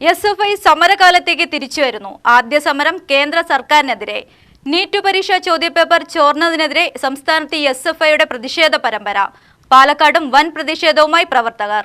SFI സമരകാലത്തേക്ക് തിരിച്ചുവരുന്നു. ആദ്യ സമരം കേന്ദ്ര സർക്കാരിനെതിരെ. നീറ്റ് പരീക്ഷാ ചോദ്യപേപ്പർ ചോർന്നതിനെതിരെ സംസ്ഥാനത്ത് SFIയുടെ പ്രതിഷേധ പരമ്പര. പാലക്കാടും വൻ പ്രതിഷേധവുമായി പ്രവർത്തകർ.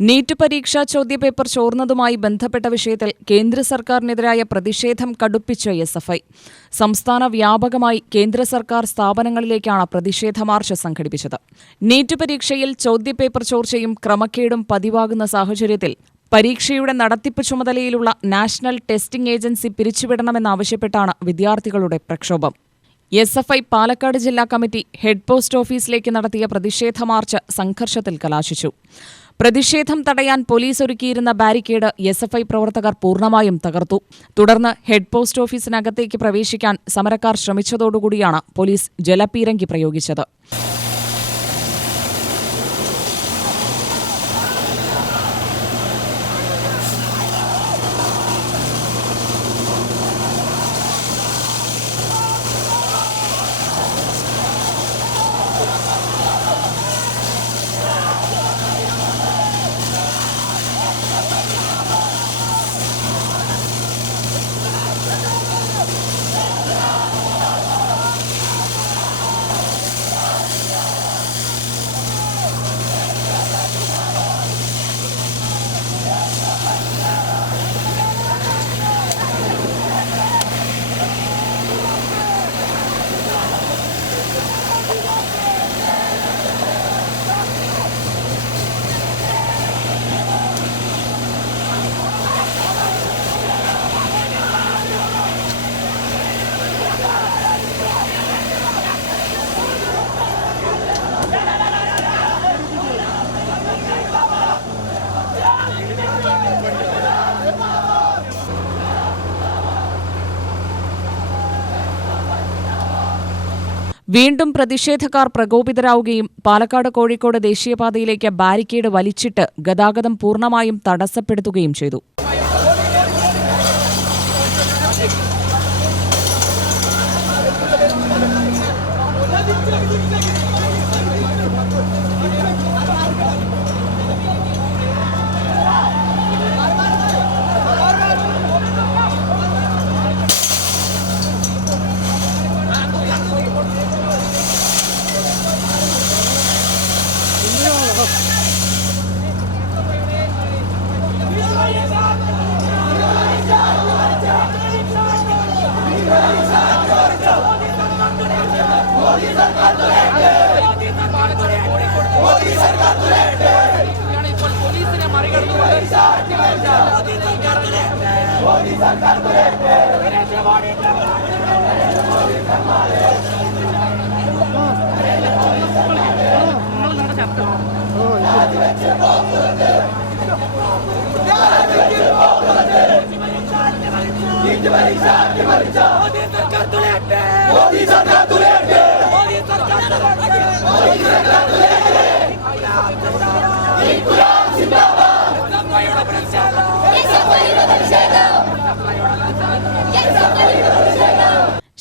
നീറ്റ് പരീക്ഷാ ചോദ്യപേപ്പർ ചോർന്നതുമായി ബന്ധപ്പെട്ട വിഷയത്തിൽ കേന്ദ്ര സർക്കാരിനെതിരായ പ്രതിഷേധം കടുപ്പിച്ച SFI. സംസ്ഥാന വ്യാപകമായി കേന്ദ്ര സർക്കാർ സ്ഥാപനങ്ങളിലേക്കാണ് പ്രതിഷേധ മാർച്ച് സംഘടിപ്പിച്ചത്. നീറ്റ് പരീക്ഷയിൽ ചോദ്യപേപ്പർ ചോർച്ചയും ക്രമക്കേടും പതിവാകുന്ന സാഹചര്യത്തിൽ പരീക്ഷയുടെ നടത്തിപ്പ് ചുമതലയിലുള്ള നാഷണൽ ടെസ്റ്റിംഗ് ഏജൻസി പിരിച്ചുവിടണമെന്നാവശ്യപ്പെട്ടാണ് വിദ്യാർത്ഥികളുടെ പ്രക്ഷോഭം. SFI പാലക്കാട് ജില്ലാ കമ്മിറ്റി ഹെഡ് പോസ്റ്റ് ഓഫീസിലേക്ക് നടത്തിയ പ്രതിഷേധ മാർച്ച് സംഘർഷത്തിൽ കലാശിച്ചു. പ്രതിഷേധം തടയാൻ പോലീസ് ഒരുക്കിയിരുന്ന ബാരിക്കേഡ് SFI പ്രവർത്തകർ പൂർണ്ണമായും തകർത്തു. തുടർന്ന് ഹെഡ് പോസ്റ്റ് ഓഫീസിനകത്തേക്ക് പ്രവേശിക്കാൻ സമരക്കാർ ശ്രമിച്ചതോടുകൂടിയാണ് പോലീസ് ജലപീരങ്കി പ്രയോഗിച്ചത്. വീണ്ടും പ്രതിഷേധക്കാർ പ്രകോപിതരാവുകയും പാലക്കാട് കോഴിക്കോട് ദേശീയപാതയിലേക്ക് ബാരിക്കേഡ് വലിച്ചിട്ട് ഗതാഗതം പൂർണ്ണമായും തടസ്സപ്പെടുത്തുകയും ചെയ്തു.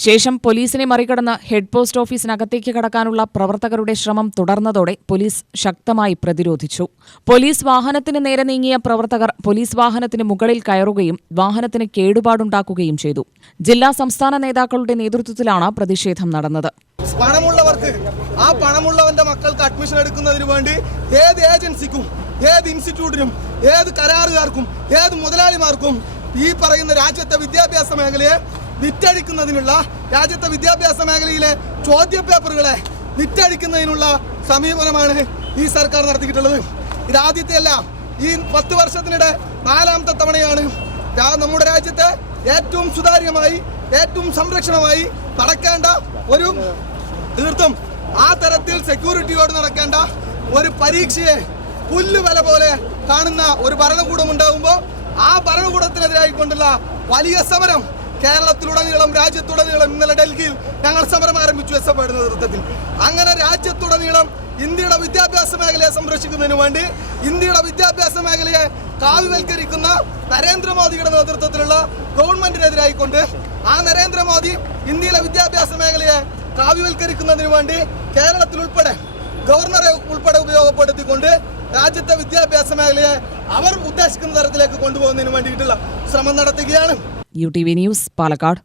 ശേഷം പോലീസിനെ മറികടന്ന് ഹെഡ് പോസ്റ്റ് ഓഫീസിനകത്തേക്ക് കടക്കാനുള്ള പ്രവർത്തകരുടെ ശ്രമം തുടർന്നതോടെ പോലീസ് ശക്തമായി പ്രതിരോധിച്ചു. പോലീസ് വാഹനത്തിന് നേരെ നീങ്ങിയ പ്രവർത്തകർ പോലീസ് വാഹനത്തിന് മുകളിൽ കയറുകയും വാഹനത്തിന് കേടുപാടുണ്ടാക്കുകയും ചെയ്തു. ജില്ലാ സംസ്ഥാന നേതാക്കളുടെ നേതൃത്വത്തിലാണ് പ്രതിഷേധം നടന്നത്. പണമുള്ളവർക്ക് ആ പണമുള്ളവന്റെ മക്കൾക്ക് അഡ്മിഷൻ എടുക്കുന്നതിന് വേണ്ടി ഏത് ഏജൻസിക്കും, ഏത് ഇൻസ്റ്റിറ്റ്യൂട്ടിനും, ഏത് കരാറുകാർക്കും, ഏത് മുതലാളിമാർക്കും ഈ പറയുന്ന രാജ്യത്തെ വിദ്യാഭ്യാസ മേഖലയെ വിറ്റഴിക്കുന്നതിനുള്ള, രാജ്യത്തെ വിദ്യാഭ്യാസ മേഖലയിലെ ചോദ്യപേപ്പറുകളെ വിറ്റഴിക്കുന്നതിനുള്ള സമീപനമാണ് ഈ സർക്കാർ നടത്തിയിട്ടുള്ളത്. ഇതാദ്യത്തെയല്ല. ഈ 10 വർഷത്തിനിടെ 4ാമത്തെ തവണയാണ് നമ്മുടെ രാജ്യത്തെ ഏറ്റവും സുതാര്യമായി, ഏറ്റവും സംരക്ഷണമായി നടക്കേണ്ട ഒരു തീർത്തും ആ തരത്തിൽ സെക്യൂരിറ്റിയോട് നടക്കേണ്ട ഒരു പരീക്ഷയെ പുല്ലുവില പോലെ കാണുന്ന ഒരു ഭരണകൂടം ഉണ്ടാകുമ്പോൾ ആ ഭരണകൂടത്തിനെതിരായിക്കൊണ്ടുള്ള വലിയ സമരം കേരളത്തിലുടനീളം, രാജ്യത്തുടനീളം ഇന്നലെ ഡൽഹിയിൽ ഞങ്ങൾ സമരം ആരംഭിച്ചു എസ്എഫ്ഐയുടെ നേതൃത്വത്തിൽ. അങ്ങനെ രാജ്യത്തുടനീളം ഇന്ത്യയുടെ വിദ്യാഭ്യാസ മേഖലയെ സംരക്ഷിക്കുന്നതിന് വേണ്ടി, ഇന്ത്യയുടെ വിദ്യാഭ്യാസ മേഖലയെ കാവ്യവൽക്കരിക്കുന്ന നരേന്ദ്രമോദിയുടെ നേതൃത്വത്തിലുള്ള ഗവൺമെന്റിനെതിരായിക്കൊണ്ട് ആ നരേന്ദ്രമോദി ഇന്ത്യയിലെ വിദ്യാഭ്യാസ മേഖലയെ കാവ്യവൽക്കരിക്കുന്നതിന് വേണ്ടി കേരളത്തിൽ ഉൾപ്പെടെ ഗവർണറെ ഉൾപ്പെടെ ഉപയോഗപ്പെടുത്തിക്കൊണ്ട് രാജ്യത്തെ വിദ്യാഭ്യാസ മേഖലയെ അവർ ഉദ്ദേശിക്കുന്ന തരത്തിലേക്ക് കൊണ്ടുപോകുന്നതിന് വേണ്ടിയിട്ടുള്ള ശ്രമം നടത്തുകയാണ്. UTV news, Palakkad.